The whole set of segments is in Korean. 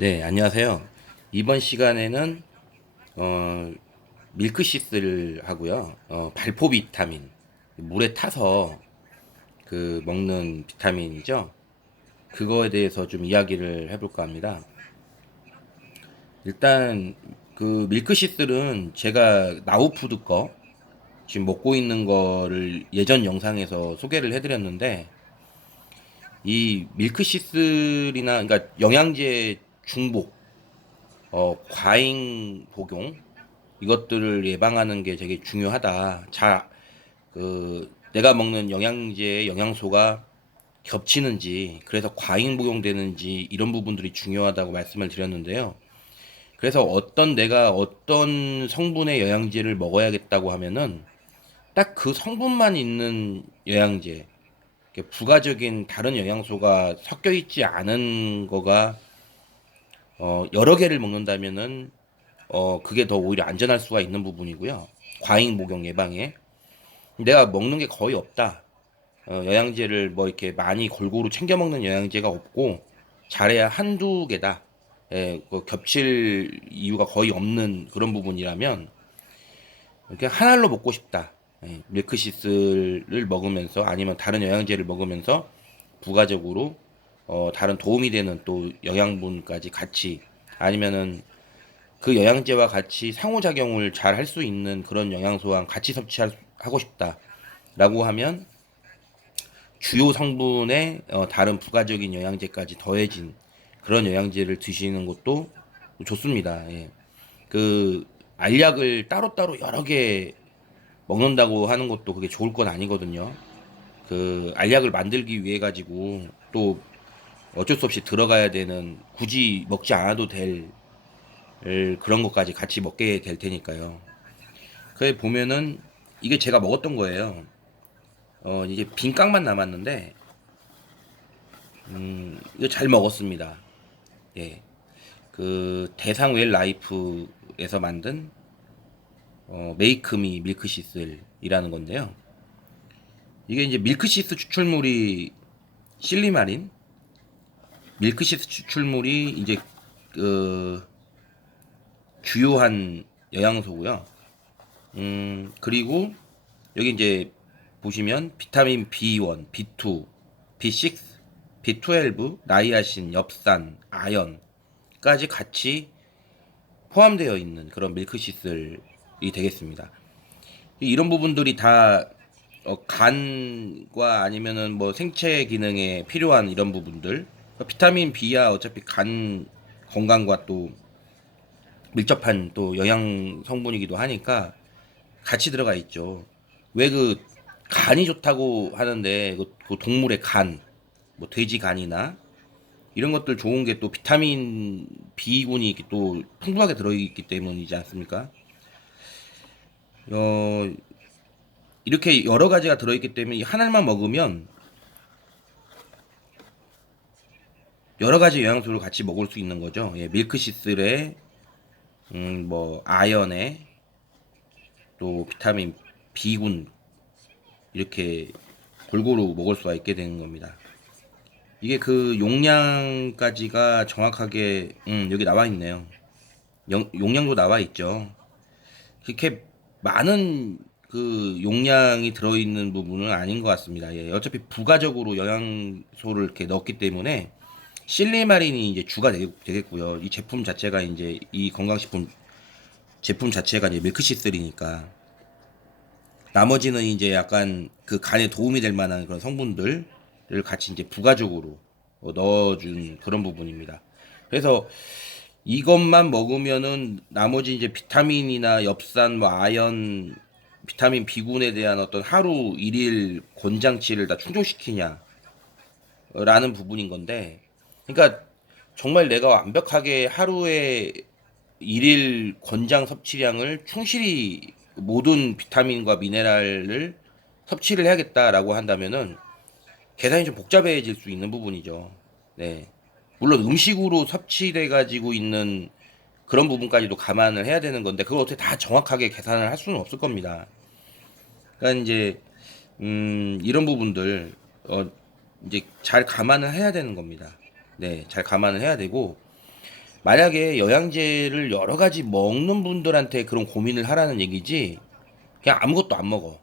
네, 안녕하세요. 이번 시간에는 어, 밀크시스를 하고요. 어, 발포 비타민 물에 타서 그 먹는 비타민이죠. 그거에 대해서 좀 이야기를 해볼까 합니다. 일단 그 밀크시스는 제가 나우푸드 거 지금 먹고 있는 거를 예전 영상에서 소개를 해드렸는데 이 밀크시슬이나 그러니까 영양제 중복, 어, 과잉 복용 이것들을 예방하는 게 되게 중요하다. 자, 그 내가 먹는 영양제의 영양소가 겹치는지 그래서 과잉 복용되는지 이런 부분들이 중요하다고 말씀을 드렸는데요. 그래서 어떤 내가 어떤 성분의 영양제를 먹어야겠다고 하면은 딱 그 성분만 있는 영양제 부가적인 다른 영양소가 섞여 있지 않은 거가 어, 여러 개를 먹는다면은 어, 그게 더 오히려 안전할 수가 있는 부분이고요. 과잉 복용 예방에 내가 먹는 게 거의 없다. 어, 영양제를 뭐 이렇게 많이 골고루 챙겨 먹는 영양제가 없고 잘해야 한두 개다. 예, 그 겹칠 이유가 거의 없는 그런 부분이라면 이렇게 하나로 먹고 싶다. 예, 밀크시스를 먹으면서 아니면 다른 영양제를 먹으면서 부가적으로 어, 다른 도움이 되는 또 영양분까지 같이 아니면은 그 영양제와 같이 상호작용을 잘 할 수 있는 그런 영양소와 같이 섭취하고 싶다라고 하면 주요 성분의 어, 다른 부가적인 영양제까지 더해진 그런 영양제를 드시는 것도 좋습니다. 예. 그 알약을 따로따로 여러 개 먹는다고 하는 것도 그게 좋을 건 아니거든요. 그 알약을 만들기 위해 가지고 또 어쩔 수 없이 들어가야 되는 굳이 먹지 않아도 될 그런 것까지 같이 먹게 될 테니까요. 그에 보면은 이게 제가 먹었던 거예요. 어 이제 빈 깡만 남았는데 음 이거 잘 먹었습니다. 예. 그 대상 웰 라이프에서 만든 어, 메이크미 밀크시슬이라는 건데요. 이게 이제 밀크시스 추출물이 실리마린, 밀크시스 추출물이 이제 그 주요한 영양소고요. 음 그리고 여기 이제 보시면 비타민 B1, B2, B6, B12, 나이아신, 엽산, 아연까지 같이 포함되어 있는 그런 밀크시슬 이 되겠습니다. 이런 부분들이 다 어, 간과 아니면은 뭐 생체 기능에 필요한 이런 부분들 비타민 B야 어차피 간 건강과 또 밀접한 또 영양 성분이기도 하니까 같이 들어가 있죠. 왜 그 간이 좋다고 하는데 그, 그 동물의 간, 뭐 돼지 간이나 이런 것들 좋은 게 또 비타민 B군이 또 풍부하게 들어있기 때문이지 않습니까? 어, 이렇게 여러 가지가 들어있기 때문에 하나만 먹으면 여러 가지 영양소를 같이 먹을 수 있는 거죠. 예, 밀크시슬에 음, 뭐 아연에 또 비타민 B군 이렇게 골고루 먹을 수가 있게 되는 겁니다. 이게 그 용량까지가 정확하게 음, 여기 나와 있네요. 용, 용량도 나와 있죠. 이렇게 많은 그 용량이 들어있는 부분은 아닌 것 같습니다. 예, 어차피 부가적으로 영양소를 이렇게 넣었기 때문에 실리마린이 이제 주가 되겠, 고요 이 제품 자체가 이제 이 건강식품 제품 자체가 이제 밀크시슬이니까 나머지는 이제 약간 그 간에 도움이 될 만한 그런 성분들을 같이 이제 부가적으로 넣어준 그런 부분입니다. 그래서 이것만 먹으면은 나머지 이제 비타민이나 엽산, 뭐 아연, 비타민 B군에 대한 어떤 하루 일일 권장치를 다 충족시키냐 라는 부분인 건데 그러니까 정말 내가 완벽하게 하루에 일일 권장 섭취량을 충실히 모든 비타민과 미네랄을 섭취를 해야겠다라고 한다면은 계산이 좀 복잡해질 수 있는 부분이죠. 네. 물론 음식으로 섭취돼 가지고 있는 그런 부분까지도 감안을 해야 되는 건데 그걸 어떻게 다 정확하게 계산을 할 수는 없을 겁니다. 그러니까 이제 음 이런 부분들 어 이제 잘 감안을 해야 되는 겁니다. 네, 잘 감안을 해야 되고 만약에 영양제를 여러 가지 먹는 분들한테 그런 고민을 하라는 얘기지 그냥 아무것도 안 먹어.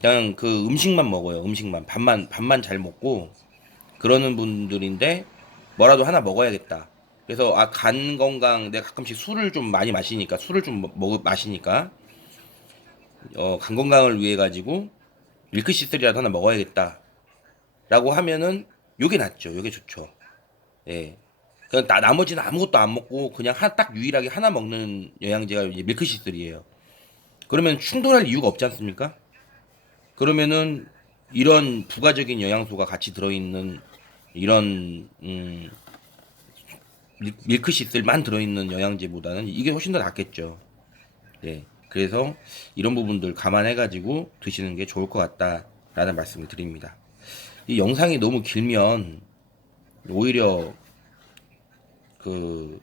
그냥 그 음식만 먹어요. 음식만 밥만 밥만 잘 먹고 그러는 분들인데 뭐라도 하나 먹어야겠다. 그래서 아 간 건강 내가 가끔씩 술을 좀 많이 마시니까 술을 좀 먹- 먹 마시니까 어 간 건강을 위해 가지고 밀크시슬이라도 하나 먹어야겠다. 라고 하면은 요게 낫죠. 요게 좋죠. 예. 나, 나머지는 아무것도 안 먹고 그냥 한, 딱 유일하게 하나 먹는 영양제가 이제 밀크시슬이에요. 그러면 충돌할 이유가 없지 않습니까? 그러면은 이런 부가적인 영양소가 같이 들어있는 이런 음, 밀- 밀크시슬만 들어있는 영양제보다는 이게 훨씬 더 낫겠죠. 예. 그래서 이런 부분들 감안해가지고 드시는 게 좋을 것 같다라는 말씀을 드립니다. 이 영상이 너무 길면 오히려 그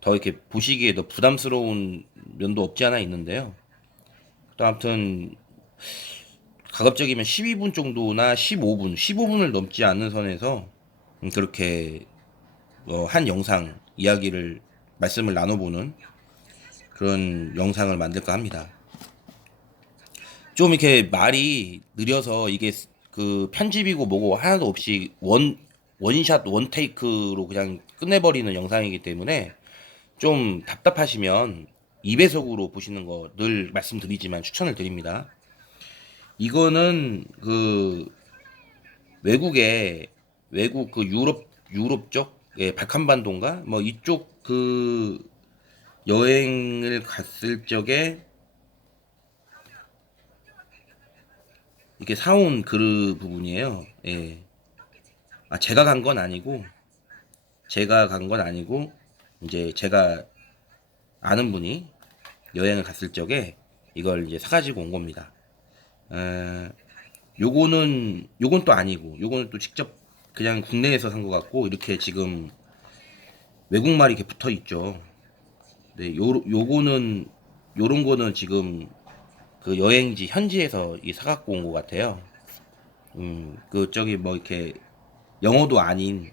더 이렇게 보시기에 더 부담스러운 면도 없지 않아 있는데요. 또 아무튼 가급적이면 12분 정도나 15분, 15분을 넘지 않는 선에서 음, 그렇게 어, 한 영상 이야기를 말씀을 나눠보는 그런 영상을 만들까 합니다. 좀 이렇게 말이 느려서 이게 그 편집이고 뭐고 하나도 없이 원 원샷 원 테이크로 그냥 끝내버리는 영상이기 때문에 좀 답답하시면 2배속으로 보시는 거 늘 말씀드리지만 추천을 드립니다. 이거는 그 외국에 외국 그 유럽 유럽 쪽 예, 발칸반도인가 뭐 이쪽 그 여행을 갔을 적에 이렇게 사온 그 부분이에요. 예. 아 제가 간 건 아니고 제가 간 건 아니고 이제 제가 아는 분이 여행을 갔을 적에 이걸 이제 사가지고 온 겁니다. 에, 요거는 요건 또 아니고 요거는 또 직접 그냥 국내에서 산 것 같고 이렇게 지금 외국말이 이렇게 붙어 있죠. 네, 요 요거는 요런 거는 지금 그 여행지 현지에서 이 사갖고 온 것 같아요. 음, 그 저기 뭐 이렇게 영어도 아닌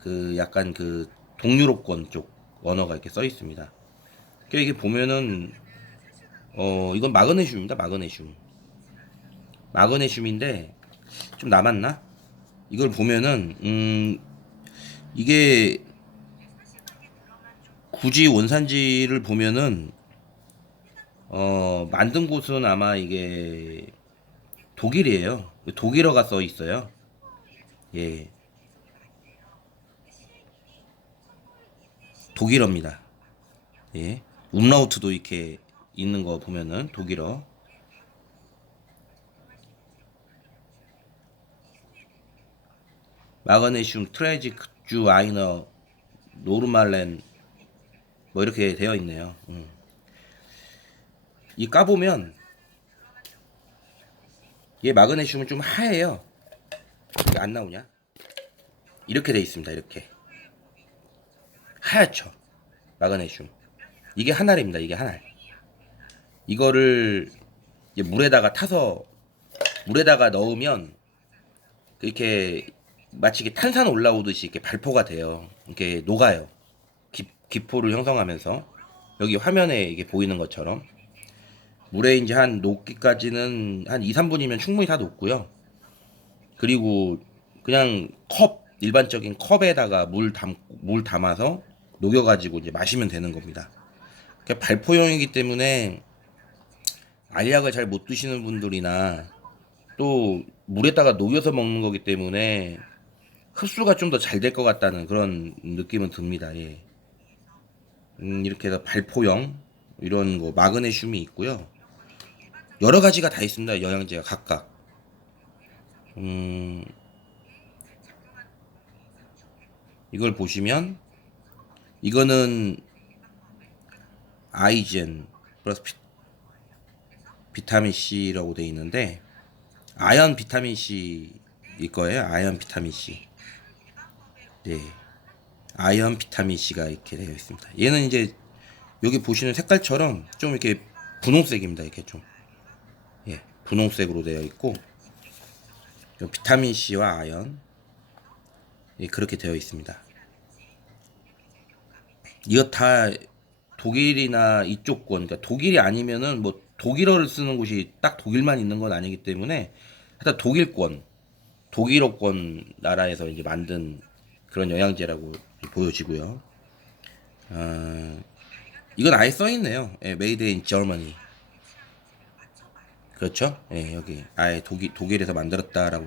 그 약간 그 동유럽권 쪽 언어가 이렇게 써 있습니다. 그 이게 보면은 어 이건 마그네슘입니다. 마그네슘. 마그네슘인데 좀 남았나? 이걸 보면은 음 이게 굳이 원산지를 보면은 어 만든 곳은 아마 이게 독일이에요. 독일어가 써 있어요. 예. 독일어입니다. 예. 움라우트도 이렇게 있는 거 보면은 독일어. 마그네슘 트레지주 아이너 노르말렌 뭐 이렇게 되어 있네요. 음. 이 까보면 얘 마그네슘은 좀 하얘요. 이게 안 나오냐? 이렇게 돼 있습니다. 이렇게 하얗죠. 마그네슘. 이게 한 알입니다. 이게 한 알. 이거를 물에다가 타서 물에다가 넣으면 이렇게 마치 탄산 올라오듯이 이렇게 발포가 돼요. 이렇게 녹아요. 기, 기포를 형성하면서 여기 화면에 이게 보이는 것처럼 물에 이제 한 녹기까지는 한 2, 3분이면 충분히 다 녹고요. 그리고 그냥 컵 일반적인 컵에다가 물 담, 물 담아서 녹여가지고 이제 마시면 되는 겁니다. 그러니까 발포용이기 때문에 알약을 잘 못 드시는 분들이나 또 물에다가 녹여서 먹는 거기 때문에 흡수가 좀 더 잘 될 것 같다는 그런 느낌은 듭니다. 예. 음, 이렇게 해서 발포형 이런 거 마그네슘이 있고요. 여러 가지가 다 있습니다. 영양제가 각각. 음, 이걸 보시면 이거는 아이젠 플러스 비, 비타민 C라고 되어 있는데 아연 비타민 C일 거예요. 아연 비타민 C. 네. 아연 비타민 C가 이렇게 되어 있습니다. 얘는 이제 여기 보시는 색깔처럼 좀 이렇게 분홍색입니다. 이렇게 좀. 예. 분홍색으로 되어 있고 요 비타민 C와 아연 예, 그렇게 되어 있습니다. 이거 다 독일이나 이쪽권, 그러니까 독일이 아니면은 뭐 독일어를 쓰는 곳이 딱 독일만 있는 건 아니기 때문에 하여튼 독일권, 독일어권 나라에서 이제 만든 그런 영양제라고 보여지고요. 아, 이건 아예 써 있네요. 예, Made in Germany. 그렇죠? 예, 여기 아예 독일 독일에서 만들었다라고